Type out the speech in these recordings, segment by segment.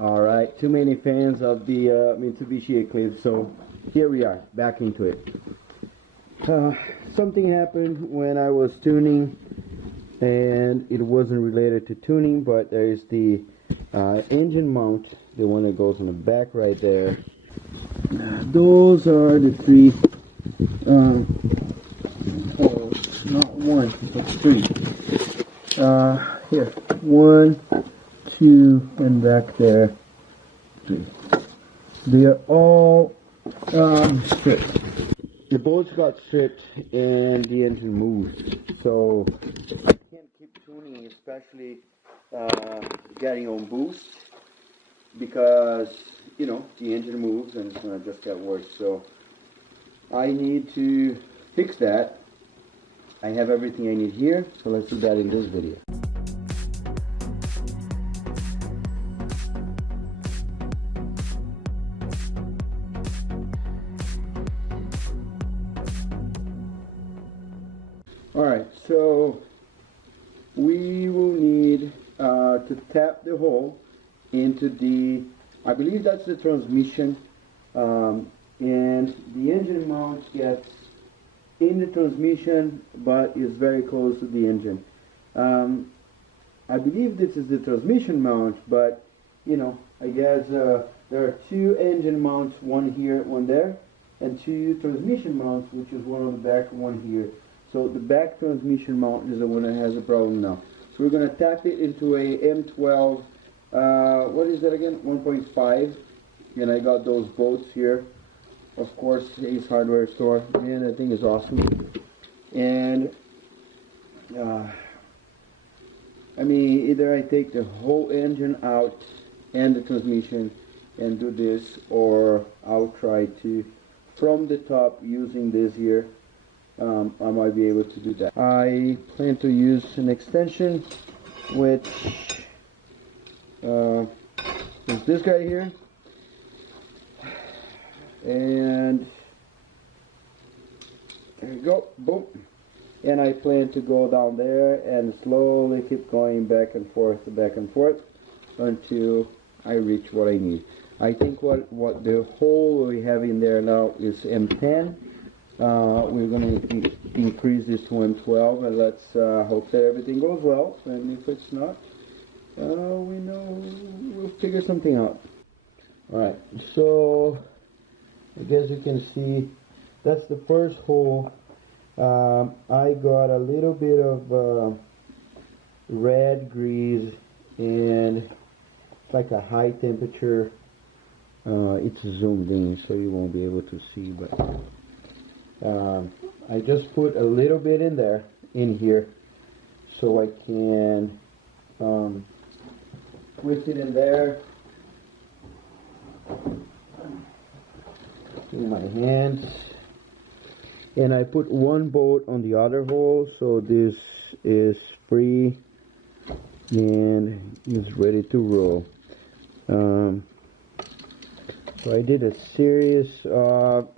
Alright, too many fans of the Mitsubishi Eclipse, so here we are, back into it. Something happened when I was tuning, and it wasn't related to tuning, but there's the engine mount, the one that goes on the back right there. Those are the three, not one, but three. Here, 1, 2, and back there, 3. They are all stripped. The bolts got stripped and the engine moved, so I can't keep tuning, especially getting on boost, because you know the engine moves and it's gonna just get worse. So I need to fix that. I have everything I need here, so let's do that in this video. Alright, so we will need to tap the hole into the, I believe that's the transmission, and the engine mount gets in the transmission but is very close to the engine. I believe this is the transmission mount, but you know, I guess there are 2 engine mounts, one here, one there, and 2 transmission mounts, which is one on the back, one here. So the back transmission mount is the one that has a problem now. So we're going to tap it into a M12, what is that again? 1.5. And I got those bolts here. Of course, Ace Hardware store. Man, that thing is awesome. And, I mean, either I take the whole engine out and the transmission and do this, or I'll try to, from the top, using this here, I might be able to do that. I plan to use an extension, which is this guy here, and there you go, boom. And I plan to go down there and slowly keep going back and forth until I reach what I need. I think what the hole we have in there now is M10. We're going to increase this to M12, and let's hope that everything goes well. And if it's not, we know we'll figure something out. Alright, so I guess you can see that's the first hole. I got a little bit of red grease, and it's like a high temperature. It's zoomed in, so you won't be able to see, but I just put a little bit in here, so I can twist it in there in my hands, and I put one bolt on the other hole, so this is free and is ready to roll. So I did a series of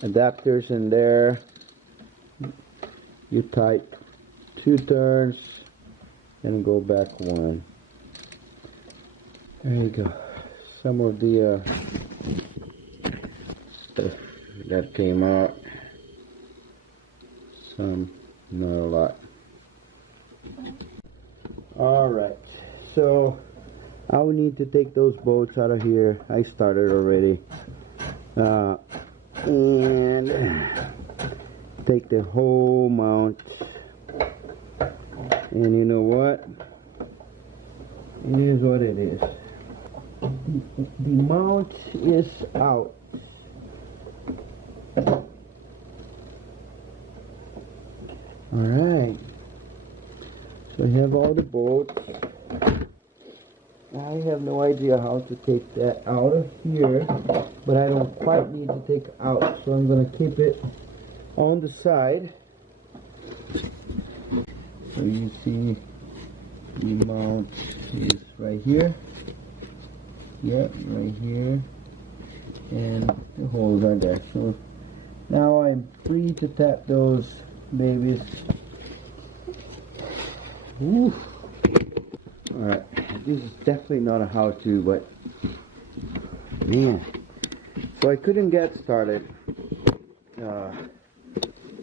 adapters in there. You tight 2 turns and go back 1. There you go. Some of the that came out, some, not a lot. Alright, so I'll need to take those bolts out of here. I started already. And take the whole mount, and you know what? It is what it is. The mount is out. Alright, so I have all the bolts. I have no idea how to take that out of here, but I don't quite need to take it out, so I'm going to keep it on the side. So you see the mount is right here. Yep, right here. And the holes are there. So now I'm free to tap those babies. Alright, this is definitely not a how-to, but man. So I couldn't get started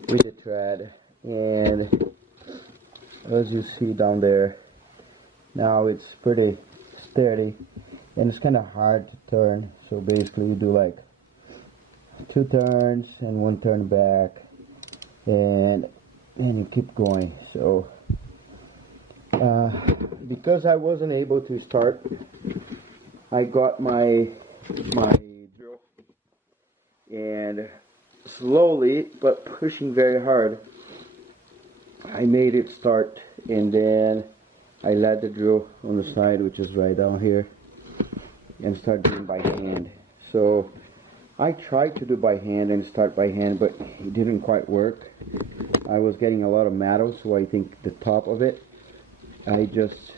with the tread, and as you see down there, now it's pretty sturdy, and it's kind of hard to turn. So basically you do like 2 turns and 1 turn back, and you keep going. So because I wasn't able to start, I got my drill, and slowly but pushing very hard, I made it start, and then I let the drill on the side, which is right down here, and start doing by hand. So I tried to do by hand and start by hand, but it didn't quite work. I was getting a lot of metal, so I think the top of it, I just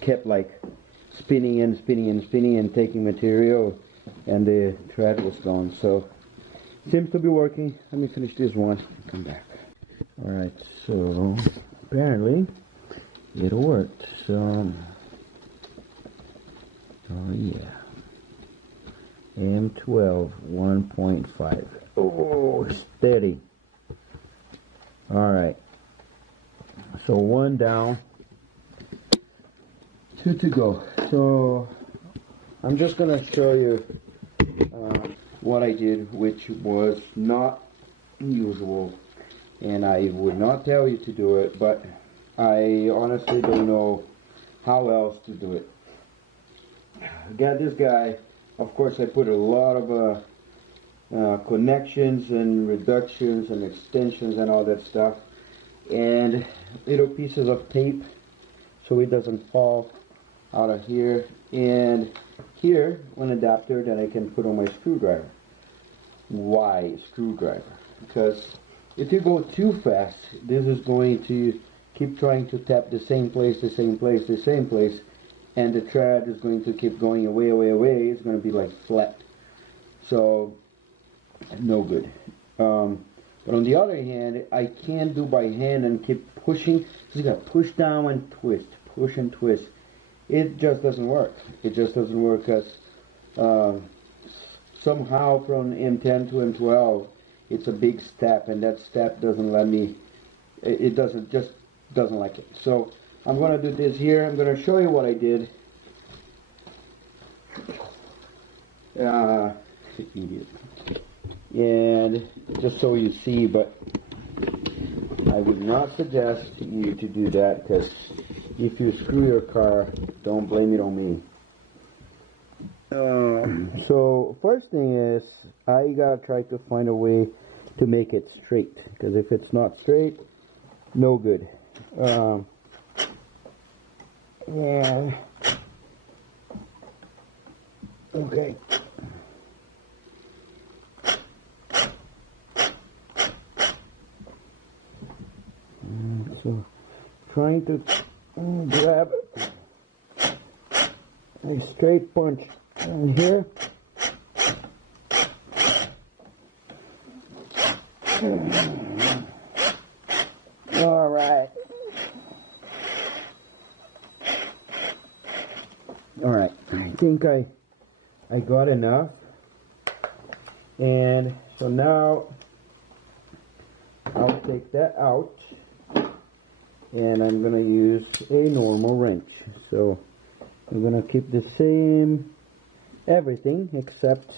kept like spinning and spinning and spinning and taking material, and the thread was gone. So seems to be working. Let me finish this one and come back. Alright, so apparently it worked. So oh yeah, M12 1.5. Oh, steady. Alright, so 1 down, 2 to go. So I'm just gonna show you what I did, which was not usual, and I would not tell you to do it, but I honestly don't know how else to do it. Got this guy. Of course, I put a lot of connections and reductions and extensions and all that stuff, and little pieces of tape so it doesn't fall out of here, and here one adapter that I can put on my screwdriver. Why screwdriver? Because if you go too fast, this is going to keep trying to tap the same place, the same place, the same place, and the thread is going to keep going away, away, away. It's going to be like flat. So no good. But on the other hand, I can do by hand and keep pushing. So you got to push down and twist, push and twist. It just doesn't work. It just doesn't work, because somehow from M10 to M12, it's a big step, and that step doesn't let me. It doesn't like it. So I'm going to do this here. I'm going to show you what I did. Idiot. And just so you see, but I would not suggest you to do that, because if you screw your car, don't blame it on me. So first thing is, I gotta try to find a way to make it straight, because if it's not straight, no good. Yeah. Okay. So trying to grab a straight punch in here. All right. All right. I think I got enough. And so now I'll take that out, and I'm going to use a normal wrench. So I'm going to keep the same everything except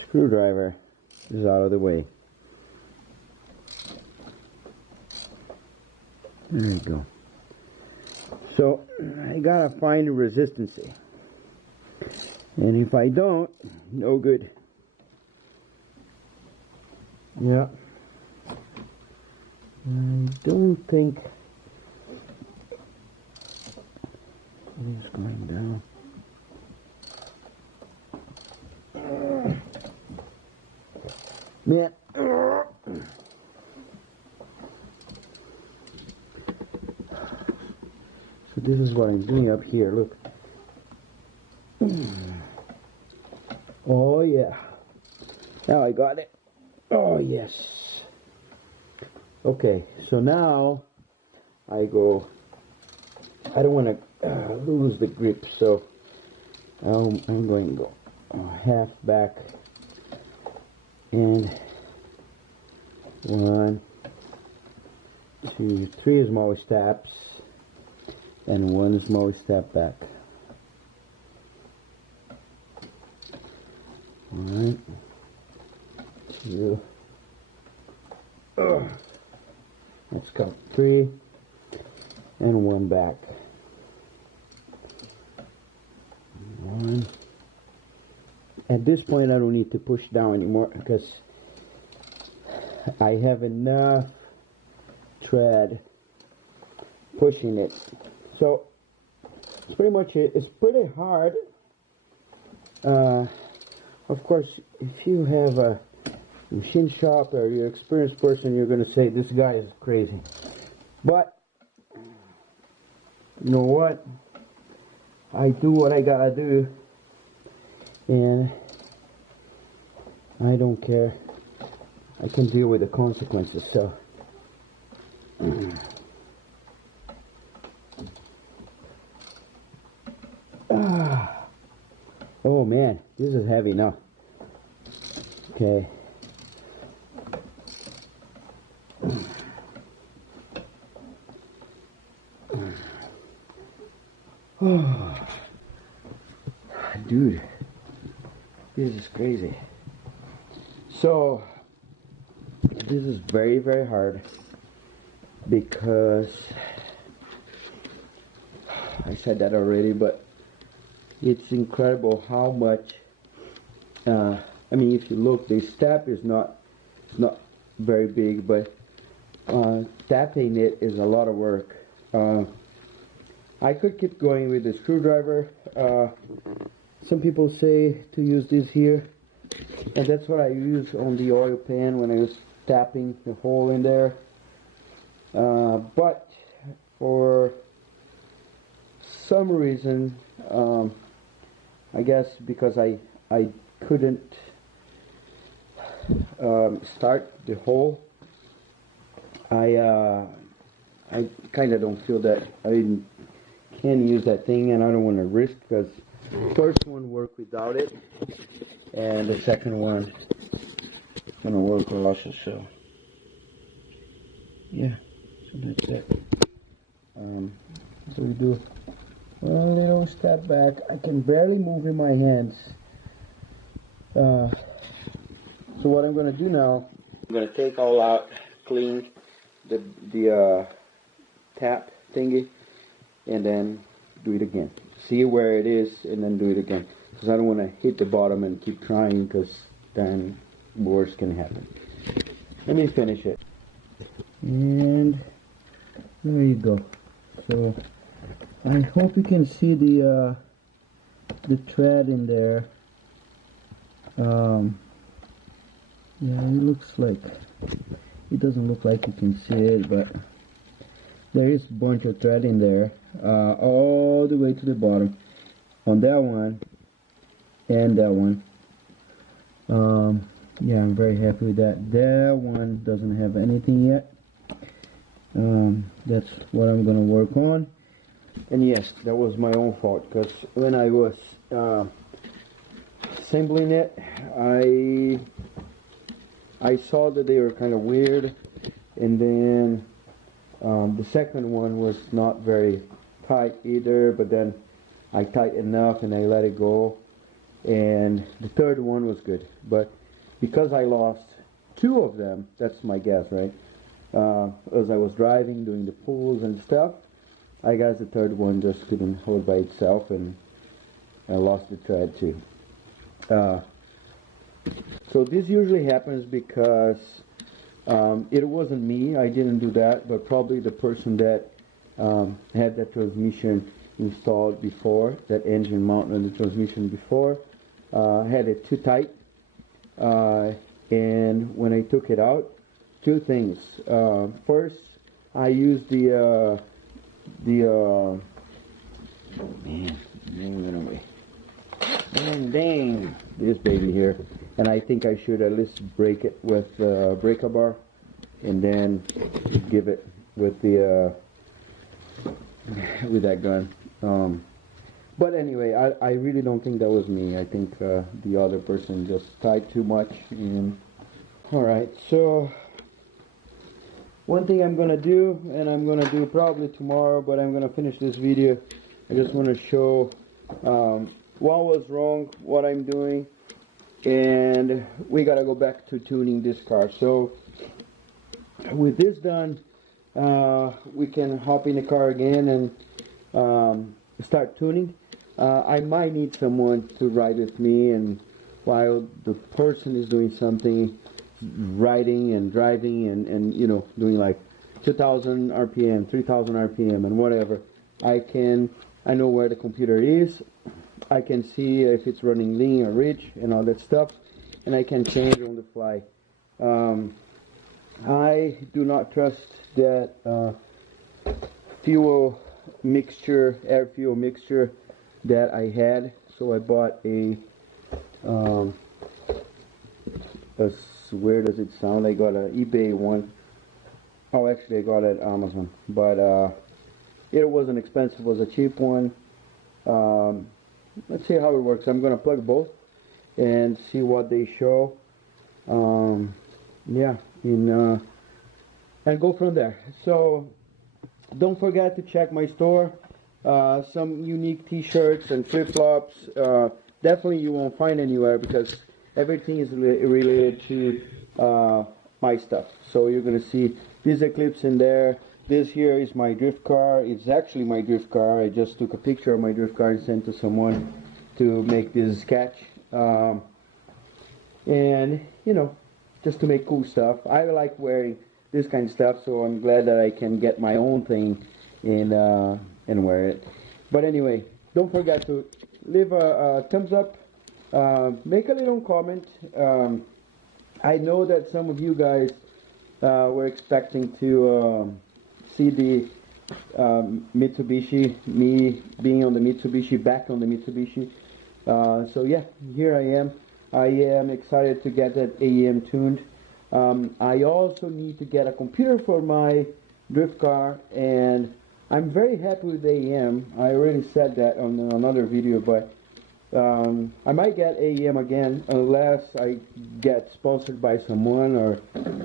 screwdriver is out of the way. There you go. So I gotta find a resistance, and if I don't, no good. Yeah, I don't think it's going down. Man. So this is what I'm doing up here, look. Oh yeah. Now I got it. Oh yes. Okay, So now I go, I don't want to lose the grip, so I'm going to go half back and 1, 2, 3 small steps and 1 small step back. 1, 2, let's go 3 and 1 back. 1. At this point I don't need to push down anymore because I have enough tread pushing it. So that's pretty much it. It's pretty hard. Of course, if you have a machine shop or you're an experienced person, you're going to say this guy is crazy. But you know what? I do what I gotta do, and I don't care. I can deal with the consequences. So oh man, this is heavy now. Okay. Dude, this is crazy. So this is very, very hard because I said that already, but it's incredible how much I mean, if you look, the step is not very big, but tapping it is a lot of work. I could keep going with the screwdriver. Some people say to use this here, and that's what I use on the oil pan when I was tapping the hole in there. But for some reason, I guess because I couldn't start the hole, I kind of don't feel that I can use that thing, and I don't want to risk, because the first one worked without it, and the second one gonna work also. So yeah, so that's it. So we do a little step back. I can barely move in my hands. So what I'm gonna do now, I'm gonna take all out, clean the tap thingy, and then do it again. See where it is, and then do it again. Because I don't want to hit the bottom and keep trying, because then worse can happen. Let me finish it. And there you go. So I hope you can see the thread in there. Yeah, it looks like, it doesn't look like you can see it, but there is a bunch of thread in there, all the way to the bottom, on that one and that one. Yeah, I'm very happy with that. That one doesn't have anything yet. That's what I'm gonna work on. And yes, that was my own fault, because when I was assembling it, I saw that they were kind of weird, and then the second one was not very tight either, but then I tightened enough and I let it go, and the third one was good. But because I lost 2 of them, that's my guess, right? As I was driving, doing the pulls and stuff, I guess the third one just couldn't hold by itself, and I lost the thread too. So this usually happens because it wasn't me, I didn't do that, but probably the person that had that transmission installed before, that engine mount on the transmission before, had it too tight, and when I took it out, 2 things. First, I used the dang, this baby here, and I think I should at least break it with breaker bar, and then give it with the with that gun. But anyway, I really don't think that was me. I think the other person just tied too much. And alright, so one thing I'm gonna do, and I'm gonna do probably tomorrow, but I'm gonna finish this video. I just want to show what was wrong, what I'm doing, and we gotta go back to tuning this car. So with this done, we can hop in the car again and start tuning. I might need someone to ride with me, and while the person is doing something, riding and driving and you know, doing like 2000 RPM, 3000 RPM and whatever, I know where the computer is. I can see if it's running lean or rich and all that stuff, and I can change on the fly. I do not trust that fuel mixture, air fuel mixture that I had, so I bought a where does it sound? I got an eBay one. Oh, actually I got it at Amazon, but it wasn't expensive, it was a cheap one. Let's see how it works. I'm gonna plug both and see what they show. Yeah, and go from there. So don't forget to check my store. Some unique t-shirts and flip-flops. Definitely you won't find anywhere, because everything is related to my stuff. So you're gonna see these Eclipse in there. This here is my drift car. It's actually my drift car. I just took a picture of my drift car and sent to someone to make this sketch. And you know, just to make cool stuff. I like wearing this kind of stuff, so I'm glad that I can get my own thing and wear it. But anyway, don't forget to leave a thumbs up, make a little comment. I know that some of you guys were expecting to see the Mitsubishi, me being on the Mitsubishi, back on the Mitsubishi. So yeah, here I am. I am excited to get that AEM tuned. I also need to get a computer for my drift car, and I'm very happy with AEM. I already said that on another video, but I might get AEM again unless I get sponsored by someone,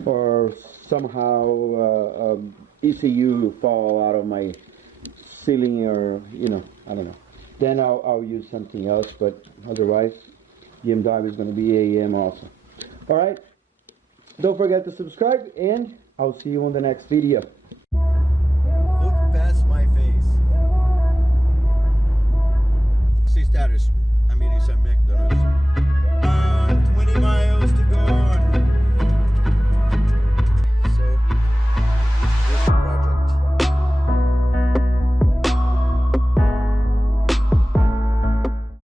or somehow ECU fall out of my ceiling, or you know, I don't know. Then I'll use something else, but otherwise BMW is going to be AEM also. Alright, don't forget to subscribe, and I'll see you on the next video. Look past my face. See status. I'm eating some McDonald's. 20 miles.